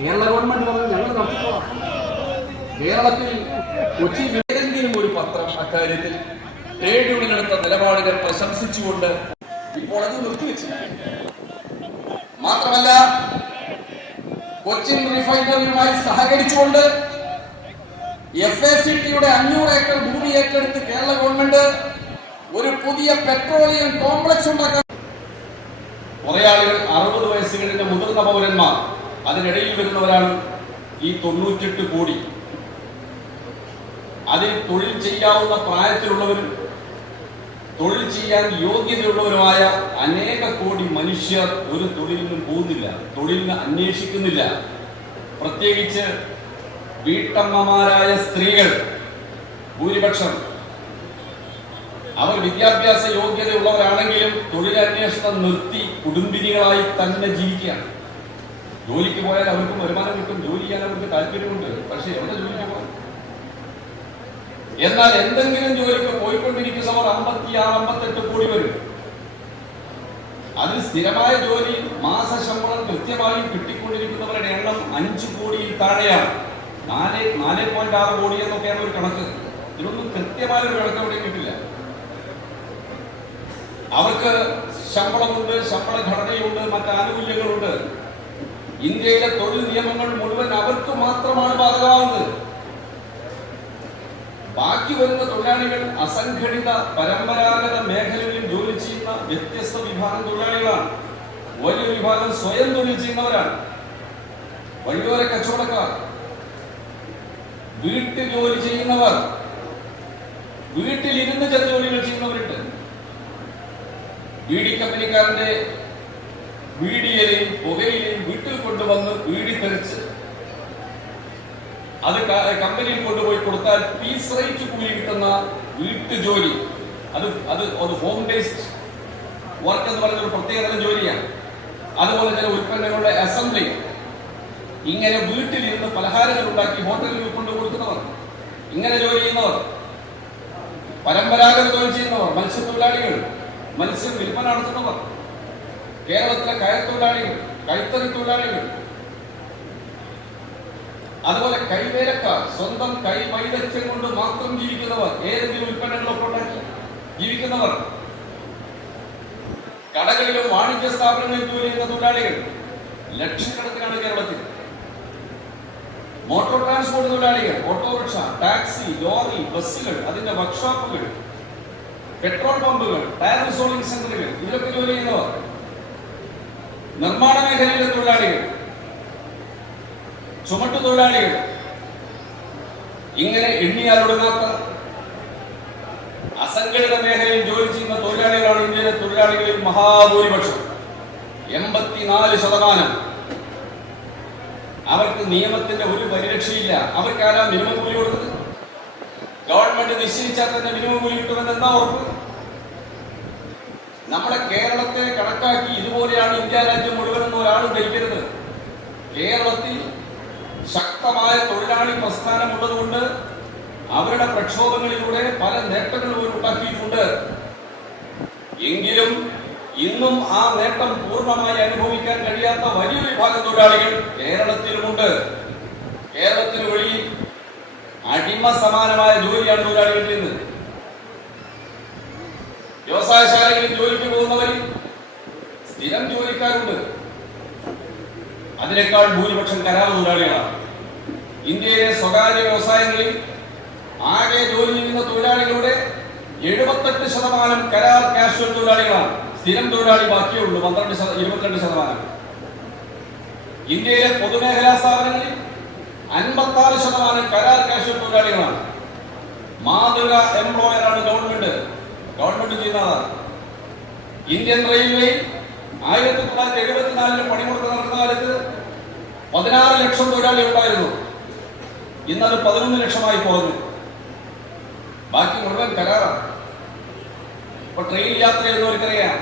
Kerala government പറഞ്ഞു ഞങ്ങൾ നടത്തിക്കോളാം. കേരളത്തിൽ കൊച്ചി ഏതെങ്കിലും ഒരു പത്രം അക്കാര്യത്തിൽ ട്രേഡ് യൂണിയൻ എടുത്ത നിലപാടുകൾ പ്രശംസിച്ചുകൊണ്ട് ഇപ്പോൾ അത് നിർത്തിവെച്ചിരിക്കുന്നു. മാത്രമല്ല കൊച്ചിൻ റിഫൈനറിയുമായി സഹകരിച്ചുകൊണ്ട് FACTയുടെ 500 ഏക്കർ ഭൂമി ഏറ്റെടുത്ത് കേരള ഗവൺമെന്റ് ഒരു പുതിയ പെട്രോളിയം കോംപ്ലക്സ് ഉണ്ടാക്കാൻ. കുറെ ആളുകൾ 60 വയസ്സ് കഴിഞ്ഞ മുതിർന്ന പൗരന്മാർ, അതിനിടയിൽ വരുന്നവരാണ് ഈ 98 കോടി. അതിൽ തൊഴിൽ ചെയ്യാവുന്ന പ്രായത്തിലുള്ളവരും തൊഴിൽ ചെയ്യാൻ യോഗ്യതയുള്ളവരുമായ അനേക കോടി മനുഷ്യർ ഒരു തൊഴിലിനും പോകുന്നില്ല, തൊഴിലിന് അന്വേഷിക്കുന്നില്ല. പ്രത്യേകിച്ച് വീട്ടമ്മമാരായ സ്ത്രീകൾ ഭൂരിപക്ഷം അവർ വിദ്യാഭ്യാസ യോഗ്യതയുള്ളവരാണെങ്കിലും തൊഴിലന്വേഷണം നിർത്തി കുടുംബിനികളായി തന്നെ ജീവിക്കുകയാണ്. ജോലിക്ക് പോയാൽ അവർക്കും വരുമാനം കിട്ടും, ജോലി ചെയ്യാൻ അവർക്ക് താല്പര്യമുണ്ട്. പക്ഷെ എവിടെ ജോലിക്ക് പോകാം? എന്നാൽ എന്തെങ്കിലും ജോലിക്ക് പോയിക്കൊണ്ടിരിക്കുന്നവർ 56-58 കോടി വരും. അതിൽ സ്ഥിരമായ ജോലി മാസ ശമ്പളം കൃത്യമായി കിട്ടിക്കൊണ്ടിരിക്കുന്നവരുടെ എണ്ണം 5 കോടിയിൽ താഴെയാണ്. 4.6 കോടി എന്നൊക്കെയാണ് ഒരു കണക്ക്. ഇതിനൊന്നും കൃത്യമായ ഒരു കണക്ക് അവിടെ കിട്ടില്ല. അവർക്ക് ശമ്പളമുണ്ട്, ശമ്പള ഘടനയുണ്ട്, മറ്റ് ആനുകൂല്യങ്ങളുണ്ട്. ഇന്ത്യയിലെ തൊഴിൽ നിയമങ്ങൾ മുഴുവൻ അവർക്ക് മാത്രമാണ് ബാധകമാകുന്നത്. ബാക്കി വരുന്ന തൊഴിലാളികൾ അസംഘടിത പരമ്പരാഗത മേഖലകളിൽ ജോലി ചെയ്യുന്ന വ്യത്യസ്ത വിഭാഗം തൊഴിലാളികളാണ്. വലിയ വിഭാഗം സ്വയം തൊഴിൽ ചെയ്യുന്നവരാണ്. വഴിയോര കച്ചവടക്കാർ, വീട്ടിൽ ജോലി ചെയ്യുന്നവർ, വീട്ടിലിരുന്ന് ചില ജോലികൾ ചെയ്യുന്നവരുണ്ട്. ബീഡി കമ്പനിക്കാരന്റെ ബീഡിയിലെയും പുകയിലെയും വീട്ടിൽ കൊണ്ടുവന്ന് ബീഡി തെറിച്ച് അത് കമ്പനിയിൽ കൊണ്ടുപോയി കൊടുത്താൽ പീസ് റേറ്റ് കൂലി കിട്ടുന്ന വീട്ടുജോലി, അത് ഹോം ബേസ്ഡ് വർക്ക് എന്ന് പറയുന്ന ഒരു പ്രത്യേകതരം ജോലിയാണ്. അതുപോലെ ചില ഉൽപ്പന്നങ്ങളുടെ അസംബ്ലി, ഇങ്ങനെ വീട്ടിലിരുന്ന് പലഹാരങ്ങൾ ഉണ്ടാക്കി ഹോട്ടലുകളിൽ കൊണ്ടു കൊടുക്കുന്നവർ, ഇങ്ങനെ ജോലി ചെയ്യുന്നവർ, പരമ്പരാഗത തൊഴിൽ ചെയ്യുന്നവർ, മത്സ്യത്തൊഴിലാളികൾ, മത്സ്യം വിൽപ്പന നടത്തുന്നവർ, കേരളത്തിലെ കയർത്തൊഴിലാളികൾ, കൈത്തറി തൊഴിലാളികൾ, അതുപോലെ കൈവേലക്കാർ, സ്വന്തം കൈ വൈദഗ്ധ്യം കൊണ്ട് മാത്രം ജീവിക്കുന്നവർ, ഏതെങ്കിലും ഉൽപ്പന്നങ്ങളൊക്കെ ഉണ്ടാക്കി ജീവിക്കുന്നവർ, കടകളിലും വാണിജ്യ സ്ഥാപനങ്ങളിൽ ജോലി ചെയ്യുന്ന തൊഴിലാളികൾ ലക്ഷക്കണക്കിനാണ് കേരളത്തിൽ. മോട്ടോർ ട്രാൻസ്പോർട്ട് തൊഴിലാളികൾ, ഓട്ടോറിക്ഷ, ടാക്സി, ലോറി, ബസ്സുകൾ, അതിന്റെ വർക്ക്ഷോപ്പുകൾ, പെട്രോൾ പമ്പുകൾ, ടയർ റിസോൾവിംഗ് സെന്ററുകൾ, ഇതിലൊക്കെ ജോലി ചെയ്യുന്നവർ, നിർമ്മാണ മേഖലയിലെ തൊഴിലാളികൾ, ചുമട്ടു തൊഴിലാളികൾ, ഇങ്ങനെ എണ്ണിയാലൊടുങ്ങാത്ത അസംഘടിത മേഖലയിൽ ജോലി ചെയ്യുന്ന തൊഴിലാളികളാണ് ഇന്ത്യയിലെ തൊഴിലാളികളിൽ മഹാഭൂരിപക്ഷം. 84% അവർക്ക് നിയമത്തിന്റെ ഒരു പരിരക്ഷയില്ല. അവർക്കാരാ മിനിമം കൂലി കൊടുത്തത്? ഗവൺമെന്റ് നിശ്ചയിച്ചാൽ തന്നെ മിനിമം കൂലി കിട്ടുമെന്ന് എന്താ ഉറപ്പ്? നമ്മുടെ കേരളത്തെ കണക്കാക്കി ഇതുപോലെയാണ് ഇന്ത്യ രാജ്യം മുഴുവനെന്ന് ഒരാൾ ധരിക്കരുത്. കേരളത്തിൽ ശക്തമായ തൊഴിലാളി പ്രസ്ഥാനം ഉള്ളതുകൊണ്ട് അവരുടെ പ്രക്ഷോഭങ്ങളിലൂടെ പല നേട്ടങ്ങളും ഉണ്ടാക്കിയിട്ടുണ്ട്. എങ്കിലും ഇന്നും ആ നേട്ടം പൂർണ്ണമായി അനുഭവിക്കാൻ കഴിയാത്ത വലിയൊരു വിഭാഗം തൊഴിലാളികൾ കേരളത്തിലുമുണ്ട്. കേരളത്തിന് വെളിയിൽ അടിമ സമാനമായ ജോലിയാണ് തൊഴിലാളികൾ ചെയ്യുന്നത്. വ്യവസായശാലകളിൽ ജോലിക്ക് പോകുന്നവരിൽ സ്ഥിരം ജോലിക്കാരുണ്ട്. അതിനേക്കാൾ ഭൂരിപക്ഷം കരാർ തൊഴിലാളികളാണ്. ഇന്ത്യയിലെ സ്വകാര്യ വ്യവസായങ്ങളിൽ ആകെ ജോലി ചെയ്യുന്ന തൊഴിലാളികളുടെ 78% കരാർ കാഷ്വൽ തൊഴിലാളികളാണ്. സ്ഥിരം തൊഴിലാളി ബാക്കിയുള്ളൂ 22%. ഇന്ത്യയിലെ പൊതുമേഖലാ സ്ഥാപനങ്ങളിൽ 56% കരാർ കാഷ്വൽ തൊഴിലാളികളാണ്. മാതൃക എംപ്ലോയറാണ് ഗവൺമെന്റ് ചെയ്യുന്നതാണ്. ഇന്ത്യൻ റെയിൽവേയിൽ 1974 പണിമുടക്ക് നടക്കുന്ന കാലത്ത് 16 ലക്ഷം തൊഴിലാളി ഉണ്ടായിരുന്നു. ഇന്നത് 11 ലക്ഷമായി കുറഞ്ഞു. ബാക്കി മുഴുവൻ കരാറാണ്. ഇപ്പൊ ട്രെയിൻ യാത്ര ചെയ്യുന്നവർക്കറിയാം,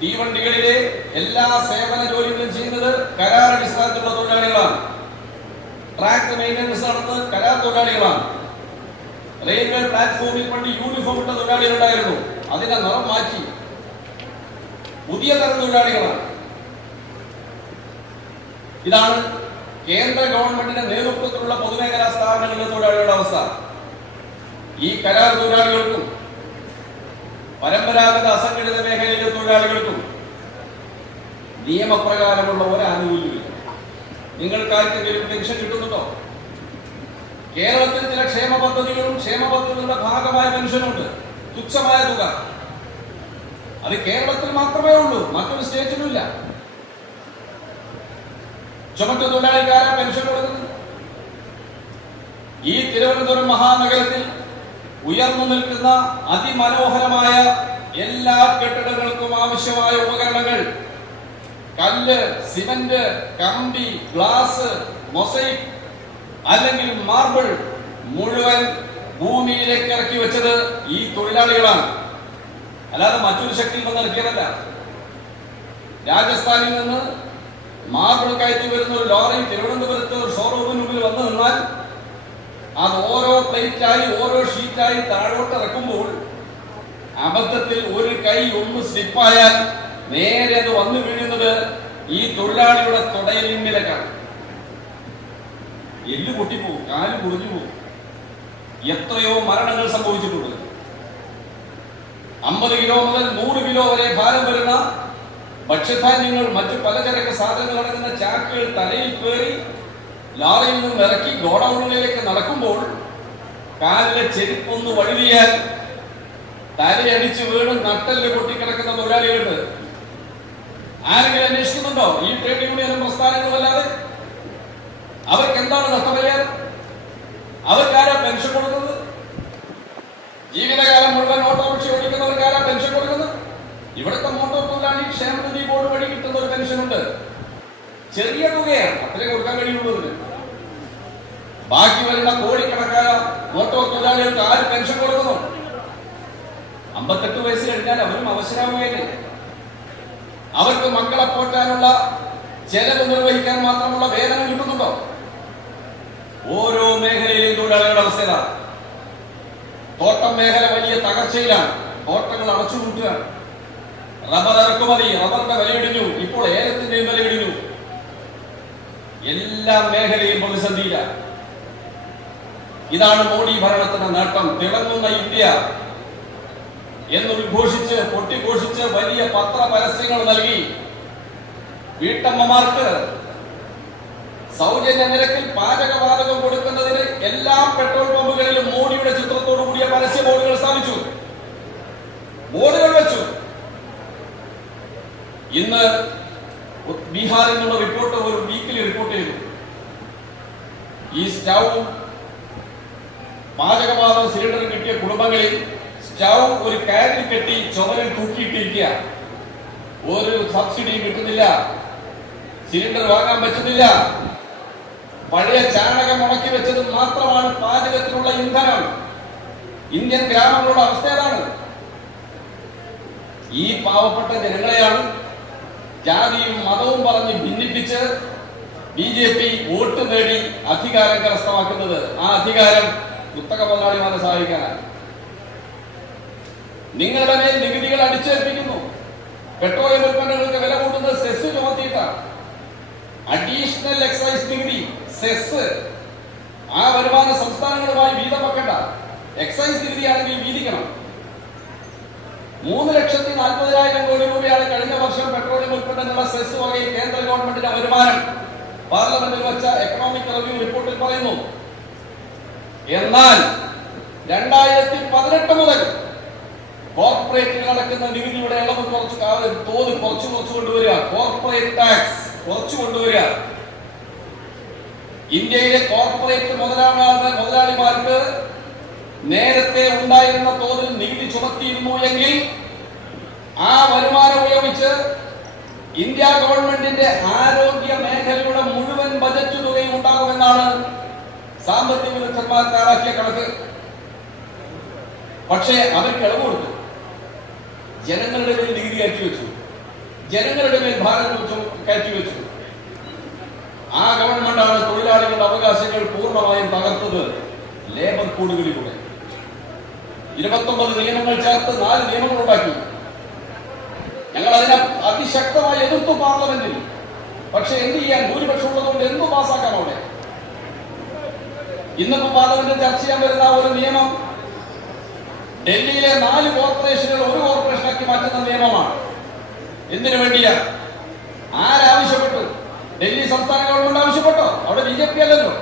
തീവണ്ടികളിലെ എല്ലാ സേവന ജോലികളും ചെയ്യുന്നത് കരാർ അടിസ്ഥാനത്തിലുള്ള തൊഴിലാളികളാണ്. ട്രാക്ക് മെയിൻ്റനൻസ് നടത്തുന്നത് കരാർ തൊഴിലാളികളാണ്. റെയിൽവേ പ്ലാറ്റ്ഫോമിൽ പണ്ട് യൂണിഫോം ഇട്ട തൊഴിലാളികളുണ്ടായിരുന്നു. അതിന്റെ നിറം മാറ്റി പുതിയ തരം തൊഴിലാളികളാണ്. ഇതാണ് കേന്ദ്ര ഗവൺമെന്റിന്റെ നേതൃത്വത്തിലുള്ള പൊതുമേഖലാ സ്ഥാപനങ്ങളിലെ തൊഴിലാളികളുടെ അവസ്ഥ. ഈ കരാർ തൊഴിലാളികൾക്കും പരമ്പരാഗത അസംഘടിത മേഖലയിലെ തൊഴിലാളികൾക്കും നിയമപ്രകാരമുള്ള ഒരു ആനുകൂല്യമില്ല. നിങ്ങൾക്കാർക്കെങ്കിലും പെൻഷൻ കിട്ടുന്നുണ്ടോ? കേരളത്തിൽ ചില ക്ഷേമ പദ്ധതികളുടെ ഭാഗമായ പെൻഷനുണ്ട്, തുച്ഛമായ തുക. അത് കേരളത്തിൽ മാത്രമേ ഉള്ളൂ, മറ്റൊരു സ്റ്റേറ്റിനുമില്ല. ചുമട്ടു തൊഴിലാളിക്കാരാ പെൻഷൻ കൊടുക്കുന്നത്. ഈ തിരുവനന്തപുരം മഹാനഗരത്തിൽ ഉയർന്നു നിൽക്കുന്ന അതിമനോഹരമായ എല്ലാ കെട്ടിടങ്ങൾക്കും ആവശ്യമായ ഉപകരണങ്ങൾ, കല്ല്, സിമന്റ്, കമ്പി, ഗ്ലാസ്, മൊസൈക്ക് അല്ലെങ്കിൽ മാർബിൾ മുഴുവൻ ഭൂമിയിലേക്ക് ഇറക്കി വെച്ചത് ഈ തൊഴിലാളികളാണ്. അല്ലാതെ മറ്റൊരു ശക്തി വന്ന് ഇറക്കിയതല്ല. രാജസ്ഥാനിൽ നിന്ന് മാർബിൾ കയറ്റി വരുന്ന ഒരു ലോറി തിരുവനന്തപുരത്ത് ഒരു ഷോറൂമിന് മുമ്പിൽ വന്നു നിന്നാൽ അത് ഓരോ പ്ലേറ്റായി ഓരോ ഷീറ്റായി താഴോട്ട് ഇറക്കുമ്പോൾ അബദ്ധത്തിൽ ഒരു കൈ ഒന്ന് സ്ലിപ്പായാൽ നേരെ അത് വന്നു വീഴുന്നത് ഈ തൊഴിലാളിയുടെ തുടയിലിങ്ങിലേക്കാണ്. എല്ല് പൊട്ടിപ്പോവും, കാല് മുറിഞ്ഞു പോകും. എത്രയോ മരണങ്ങൾ സംഭവിച്ചിട്ടുണ്ട്. 50 കിലോ മുതൽ 100 കിലോ വരെ ഭാരം വരുന്ന ഭക്ഷ്യധാന്യങ്ങൾ, മറ്റു പലചരക്ക് സാധനങ്ങൾ അടങ്ങുന്ന ചാക്കുകൾ തലയിൽ കയറി ലോറിയിൽ നിന്ന് ഇറക്കി ഗോഡൌണിലേക്ക് നടക്കുമ്പോൾ കാലിലെ ചെരുപ്പൊന്ന് വഴുതിയാൽ തലയടിച്ച് വീണ് നട്ടല് പൊട്ടിക്കിടക്കുന്ന തൊഴിലാളികളുണ്ട്. ആരെങ്കിലും അന്വേഷിക്കുന്നുണ്ടോ ഈ ട്രേഡ് യൂണിയനും പ്രസ്ഥാനങ്ങളും? അല്ലാതെ അവർക്ക് എന്താണ് നഷ്ടപരിഹാരം? അവർക്കാരാ പെൻഷൻ കൊടുക്കുന്നത്? ജീവിതകാലം മുഴുവൻ ഓട്ടോറിക്ഷ ഓടിക്കുന്നവർക്കാരാ പെൻഷൻ കൊടുക്കുന്നത്? ഇവിടുത്തെ മോട്ടോർ തൊഴിലാളി ക്ഷേമനിധി ബോർഡ് വഴി കിട്ടുന്ന ഒരു പെൻഷൻ ഉണ്ട്, ചെറിയ തുകയാണ്, അത്രേ കൊടുക്കാൻ കഴിയുള്ളൂ. ബാക്കി വരുന്ന കോടിക്കണക്കായ മോട്ടോർ തൊഴിലാളികൾക്ക് ആര് പെൻഷൻ കൊടുക്കുന്നു? 58 വയസ്സ് കഴിഞ്ഞാൽ അവരും അവശരാവുകയല്ലേ? അവർക്ക് മക്കളെ പോറ്റാനുള്ള ചെലവ് നിർവഹിക്കാൻ മാത്രമുള്ള വേതനം കിട്ടുന്നുണ്ടോ? ഓരോ മേഖലയിലെയും തൊഴിലാളികളുടെ അവസ്ഥ. തോട്ടം മേഖല വലിയ തകർച്ചയിലാണ്, തോട്ടങ്ങൾ അടച്ചുപൂട്ടുകയാണ്. റബ്ബർ ഇറക്കുമതി, റബ്ബറിന്റെ വിലയിടിഞ്ഞു, ഇപ്പോൾ ഏലത്തിന്റെയും വിലയിടിഞ്ഞു. എല്ലാ മേഖലയും പ്രതിസന്ധിയിലാണ്. ഇതാണ് മോഡി ഭരണത്തിന്റെ നേട്ടം. തിളങ്ങുന്ന ഇന്ത്യ എന്ന് ഉദ്ഘോഷിച്ച് പൊട്ടിഘോഷിച്ച് വലിയ പത്ര പരസ്യങ്ങൾ നൽകി വീട്ടമ്മമാർക്ക് സൗജന്യ നിരക്കിൽ പാചകവാതകം കൊടുക്കുന്നതിന് എല്ലാ പെട്രോൾ പമ്പുകളിലും മോഡിയുടെ ചിത്രത്തോടു കൂടിയ പരസ്യ ബോർഡുകൾ സ്ഥാപിച്ചു, ബോർഡുകൾ വെച്ചു. ഇന്ന് ബീഹാറിൽ നിന്നുള്ള റിപ്പോർട്ട് ഒരു വീക്കിലി റിപ്പോർട്ട് ചെയ്തു. ഈ സ്റ്റൗ പാചകവാതക സിലിണ്ടർ കിട്ടിയ കുടുംബങ്ങളിൽ സ്റ്റൗ ഒരു കയറിൽ കെട്ടി ചുമരിൽ തൂക്കിയിട്ടിരിക്കുക. ഒരു സബ്സിഡിയും കിട്ടുന്നില്ല, സിലിണ്ടർ വാങ്ങാൻ പറ്റുന്നില്ല. പഴയ ചാണകം ഉണക്കി വെച്ചത് മാത്രമാണ് പാചകത്തിനുള്ള ഇന്ധനം. ഇന്ത്യൻ ഗ്രാമങ്ങളുടെ അവസ്ഥ ഏതാണ്? ഈ പാവപ്പെട്ട ജനങ്ങളെയാണ് ജാതിയും മതവും പറഞ്ഞ് ഭിന്നിപ്പിച്ച് BJP വോട്ട് നേടി അധികാരം കരസ്ഥമാക്കുന്നത്. ആ അധികാരം കുത്തക മുതലാളിമാരെ സഹായിക്കാനാണ്. നിങ്ങളുടെ മേൽ നികുതികൾ അടിച്ചേൽപ്പിക്കുന്നു. പെട്രോളിയം ഉൽപ്പന്നങ്ങൾക്ക് വില കൂട്ടുന്നത് സെസ് ചുമത്തിയിട്ടാണ്. അഡീഷണൽ എക്സൈസ് നികുതി, സെസ്. ആ വരുമാന സംസ്ഥാനങ്ങളുമായി വീതം വെക്കണ്ട, എക്സൈസ് നികുതിയാണെങ്കിൽ വീതിക്കണം. 3,40,000 കോടി രൂപയാണ് കഴിഞ്ഞ വർഷം പെട്രോളിയം ഉൽപ്പന്നങ്ങളുടെ സെസ് വകയിൽ കേന്ദ്ര ഗവൺമെന്റിന്റെ വരുമാനം. പാർലമെന്റിൽ വെച്ച എക്കണോമിക് റിവ്യൂ റിപ്പോർട്ടിൽ പറയുന്നു. എന്നാൽ 2018 മുതൽ കോർപ്പറേറ്റിൽ നടക്കുന്ന നികുതിയുടെ ഇളവ് തോത് കുറച്ചു കൊണ്ടുവരിക, കോർപ്പറേറ്റ് ടാക്സ് കുറച്ചു കൊണ്ടുവരിക. ഇന്ത്യയിലെ കോർപ്പറേറ്റ് മുതലാളിമാർക്ക് നേരത്തെ ഉണ്ടായിരുന്ന തോതിൽ നികുതി ചുമത്തിയിരുന്നു എങ്കിൽ ആ വരുമാനം ഉപയോഗിച്ച് ഇന്ത്യ ഗവൺമെന്റിന്റെ ആരോഗ്യ മേഖലയുടെ മുഴുവൻ ബജറ്റ് തുകയും ഉണ്ടാകുമെന്നാണ് സാമ്പത്തിക വിദഗ്ധന്മാർ തയ്യാറാക്കിയ കണക്ക്. പക്ഷേ അവർക്ക് ഇളവ് കൊടുത്തു. ജനങ്ങളുടെ മേൽ നികുതി കയറ്റിവെച്ചു, ജനങ്ങളുടെ മേൽ ഭാരം കയറ്റിവെച്ചു. ആ ഗവൺമെന്റാണ് തൊഴിലാളികളുടെ അവകാശങ്ങൾ പൂർണ്ണമായും തകർത്തത് ലേബർ കോഡുകളിലൂടെ. 29 നിയമങ്ങൾ ചേർത്ത് 4 നിയമങ്ങൾ ഉണ്ടാക്കി. ഞങ്ങൾ അതിനെ അതിശക്തമായി എതിർത്തു പാർലമെന്റിൽ. പക്ഷെ എന്ത് ചെയ്യാൻ, ഭൂരിപക്ഷം ഉള്ളതുകൊണ്ട് എന്തും പാസ്സാക്കാം അവിടെ. ഇന്നിപ്പോ പാർലമെന്റിൽ ചർച്ച ചെയ്യാൻ വരുന്ന ഒരു നിയമം ഡൽഹിയിലെ 4 കോർപ്പറേഷനുകൾ ഒരു കോർപ്പറേഷനാക്കി മാറ്റുന്ന നിയമമാണ്. എന്തിനു വേണ്ടിയാ? ആരാവശ്യപ്പെട്ടു? ഡൽഹി സംസ്ഥാന ഗവൺമെന്റ് ആവശ്യപ്പെട്ടോ? അവിടെ BJP അല്ലല്ലോ.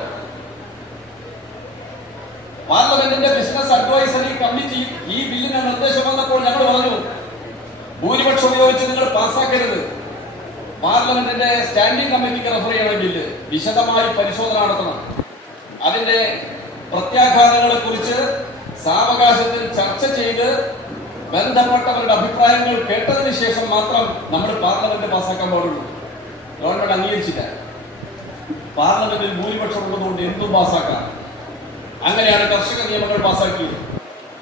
പാർലമെന്റിന്റെ ബിസിനസ് അഡ്വൈസറി കമ്മിറ്റി ഈ ബില്ലിന് നിർദ്ദേശം വന്നപ്പോൾ ഞങ്ങൾ പറഞ്ഞു, ഭൂരിപക്ഷം ഉപയോഗിച്ച് നിങ്ങൾ പാസ്സാക്കരുത്. പാർലമെന്റിന്റെ സ്റ്റാൻഡിംഗ് കമ്മിറ്റിക്ക് റെഫർ ചെയ്യണം ബില്ല്, വിശദമായി പരിശോധന നടത്തണം. അതിന്റെ പ്രത്യാഘാതങ്ങളെ കുറിച്ച് സാവകാശത്തിൽ ചർച്ച ചെയ്ത് ബന്ധപ്പെട്ടവരുടെ അഭിപ്രായങ്ങൾ കേട്ടതിന് ശേഷം മാത്രം നമ്മൾ പാർലമെന്റ് പാസ്സാക്കാൻ പാടുള്ളൂ. ഗവൺമെന്റ് അംഗീകരിച്ചില്ല. പാർലമെന്റിൽ ഭൂരിപക്ഷം ഉള്ളതുകൊണ്ട് എന്തും പാസ്സാക്കാം. അങ്ങനെയാണ് കർഷക നിയമങ്ങൾ പാസ്സാക്കിയത്.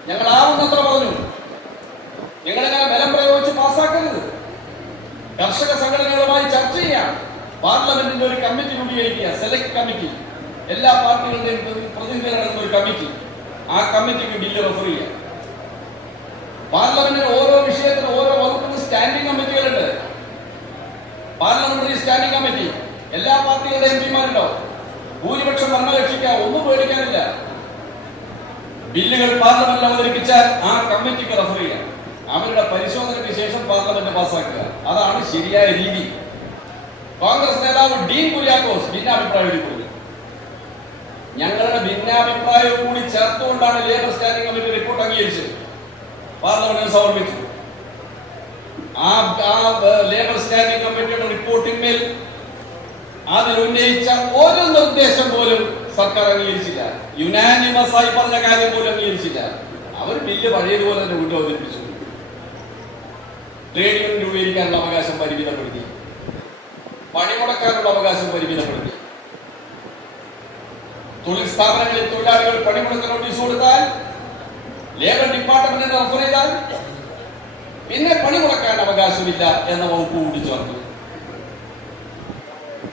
ഞങ്ങൾ ആവുന്നത്ര പറഞ്ഞു, ഞങ്ങളിങ്ങനെ ബലം പ്രയോഗിച്ച് പാസ്സാക്കരുത്. കർഷക സംഘടനകളുമായി ചർച്ച ചെയ്യാം. പാർലമെന്റിന്റെ ഒരു കമ്മിറ്റി രൂപീകരിക്കുക, സെലക്ട് കമ്മിറ്റി, എല്ലാ പാർട്ടികളുടെയും പ്രതിനിധികൾ നടക്കുന്ന ഒരു കമ്മിറ്റി. ആ കമ്മിറ്റിക്ക് ബില്ല് റെഫർ ചെയ്യാം. പാർലമെന്റിന് ഓരോ വിഷയത്തിനും ഓരോ വകുപ്പിന് സ്റ്റാൻഡിംഗ് കമ്മിറ്റികളുണ്ട്. പാർലമെന്ററി സ്റ്റാൻഡിംഗ് കമ്മിറ്റി എല്ലാ പാർട്ടികളുടെ MP-മാരുണ്ടോ? ഭൂരിപക്ഷം ഭരണകക്ഷിക്ക് ഒന്നും പേടിക്കാനില്ല. ബില്ലുകൾ പാർലമെന്റിൽ അവതരിപ്പിച്ചാൽ ആ കമ്മിറ്റിക്ക് റെഫർ ചെയ്യാം. അവരുടെ പരിശോധനയ്ക്ക് ശേഷം പാർലമെന്റ് പാസ്സാക്കുക. അതാണ് ശരിയായ രീതി. കോൺഗ്രസ് നേതാവ് ഡീൻ കുര്യാക്കോസ് ഭിന്നാഭിപ്രായം എടുക്കുന്നത്. ഞങ്ങളുടെ ഭിന്നാഭിപ്രായം കൂടി ചേർത്തുകൊണ്ടാണ് ലേബർ സ്റ്റാൻഡിംഗ് കമ്മിറ്റി റിപ്പോർട്ട് അംഗീകരിച്ചത്, പാർലമെന്റിൽ സമർപ്പിച്ചു. ആ ലേബർ സ്റ്റാൻഡിംഗ് കമ്മിറ്റിയുടെ റിപ്പോർട്ടിന്മേൽ അതിൽ ഉന്നയിച്ച ഒരു നിർദ്ദേശം പോലും സർക്കാർ അംഗീകരിച്ചില്ല. യുനാനിമസ് ആയി പറഞ്ഞ കാര്യം പോലും അംഗീകരിച്ചില്ല. അവർ ബില്ല് പഴയതുപോലെ തന്നെ വീണ്ടും അവതരിപ്പിച്ചു. ട്രേഡ് യൂണിയൻ രൂപീകരിക്കാനുള്ള അവകാശം പരിമിതപ്പെടുത്തി, പണിമുടക്കാനുള്ള അവകാശം പരിമിതപ്പെടുത്തി. തൊഴിൽ സ്ഥാപനങ്ങളിൽ തൊഴിലാളികൾ പണിമുടക്ക് നോട്ടീസ് കൊടുത്താൽ, ലേബർ ഡിപ്പാർട്ട്മെന്റിന് റെഫർ ചെയ്താൽ പിന്നെ പണിമുടക്കാൻ അവകാശമില്ല എന്ന വകുപ്പ് കൂടി ചേർത്തു.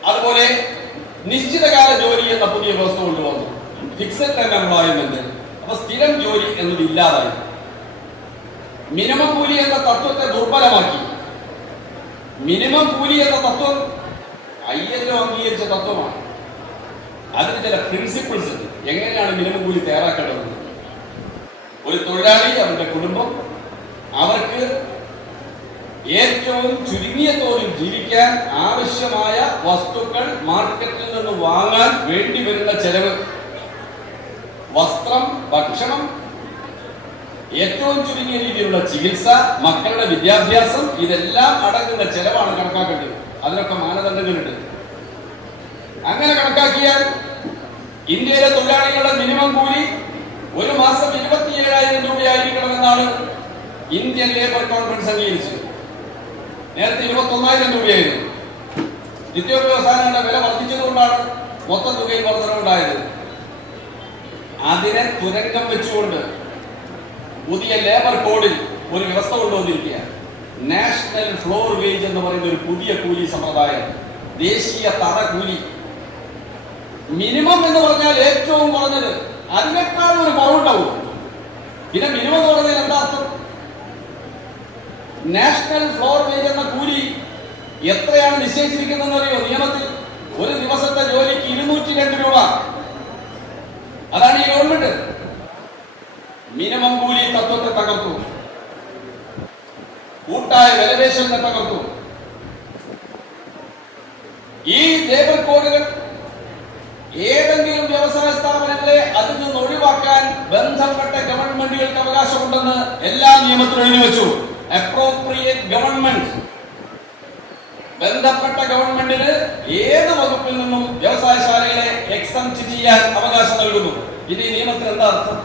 അതുപോലെ നിശ്ചിതകാല ജോലി എന്ന പുതിയ വ്യവസ്ഥ കൊണ്ടുവന്നു, ഫിക്സഡ് ടൈം എംപ്ലോയ്മെന്റ്. അപ്പൊ സ്ഥിരം ജോലി എന്നത് ഇല്ലാതായി. മിനിമം കൂലി എന്ന തത്വത്തെ ദുർബലമാക്കി. മിനിമം കൂലി എന്ന തത്വം ILO അംഗീകരിച്ച തത്വമാണ്. അതിന് ചില പ്രിൻസിപ്പിൾസ് ഉണ്ട്, എങ്ങനെയാണ് മിനിമം കൂലി തയ്യാറാക്കേണ്ടത്. ഒരു തൊഴിലാളി, അവരുടെ കുടുംബം, അവർക്ക് ഏറ്റവും ചുരുങ്ങിയ തോതിൽ ജീവിക്കാൻ ആവശ്യമായ വസ്തുക്കൾ മാർക്കറ്റിൽ നിന്ന് വാങ്ങാൻ വേണ്ടി വരുന്ന ചെലവ്, വസ്ത്രം, ഭക്ഷണം, ഏറ്റവും ചുരുങ്ങിയ രീതിയിലുള്ള ചികിത്സ, മക്കളുടെ വിദ്യാഭ്യാസം, ഇതെല്ലാം അടങ്ങുന്ന ചെലവാണ് കണക്കാക്കേണ്ടത്. അതിനൊക്കെ മാനദണ്ഡങ്ങളുണ്ട്. അങ്ങനെ കണക്കാക്കിയാൽ ഇന്ത്യയിലെ തൊഴിലാളികളുടെ മിനിമം കൂലി ഒരു മാസം 27,000 രൂപയായിരിക്കണമെന്നാണ് ഇന്ത്യൻ ലേബർ കോൺഫറൻസ് അംഗീകരിച്ചത്. നേരത്തെ 21,000 രൂപയായിരുന്നു. നിത്യോപയോഗ സാധനങ്ങളുടെ വില വർദ്ധിച്ചതുകൊണ്ടാണ് മൊത്തം തുകയിൽ വർധനവുണ്ടായത്. അതിനെ തുരങ്കം വെച്ചുകൊണ്ട് പുതിയ ലേബർ കോഡിൽ ഒരു വ്യവസ്ഥ കൊണ്ടുവന്നിരിക്കുക. നാഷണൽ ഫ്ലോർ വേജ് എന്ന് പറയുന്ന ഒരു പുതിയ കൂലി സമ്പ്രദായം, ദേശീയ തറ കൂലി. മിനിമം എന്ന് പറഞ്ഞാൽ ഏറ്റവും കുറഞ്ഞത്, അതിനേക്കാളും ഒരു കുറവുണ്ടാവും. പിന്നെ മിനിമം എന്ന് പറഞ്ഞാൽ എന്താ അർത്ഥം? നാഷണൽ ഫ്ലോർ വേജ് എന്ന കൂലി എത്രയാണ് നിശ്ചയിച്ചിരിക്കുന്നതെന്ന് അറിയോ? നിയമത്തിൽ ഒരു ദിവസത്തെ ജോലിക്ക് 202 രൂപ. അതാണ് ഈ ഗവൺമെന്റ്. മിനിമം കൂലി തത്വത്തെ തകർത്തു, കൂട്ടായ വിലപേശലിനെ തകർത്തു. ഈ ലേബർ കോഡുകൾ ഏതെങ്കിലും വ്യവസായ സ്ഥാപനങ്ങളെ അതിൽ നിന്ന് ഒഴിവാക്കാൻ ബന്ധപ്പെട്ട ഗവൺമെന്റുകൾക്ക് അവകാശമുണ്ടെന്ന് എല്ലാ നിയമത്തിലും എഴുതി വെച്ചു. അപ്രോപ്രിയേറ്റ് ഗവൺമെന്റ്, ബന്ധപ്പെട്ട ഗവൺമെന്റിന് ഏത് വകുപ്പിൽ നിന്നും വ്യവസായശാലകളെ എക്സംപ്റ്റ് ചെയ്യാൻ അവകാശം നൽകുന്നു. ഇത് ഈ നിയമത്തിൽ എന്താ അർത്ഥം?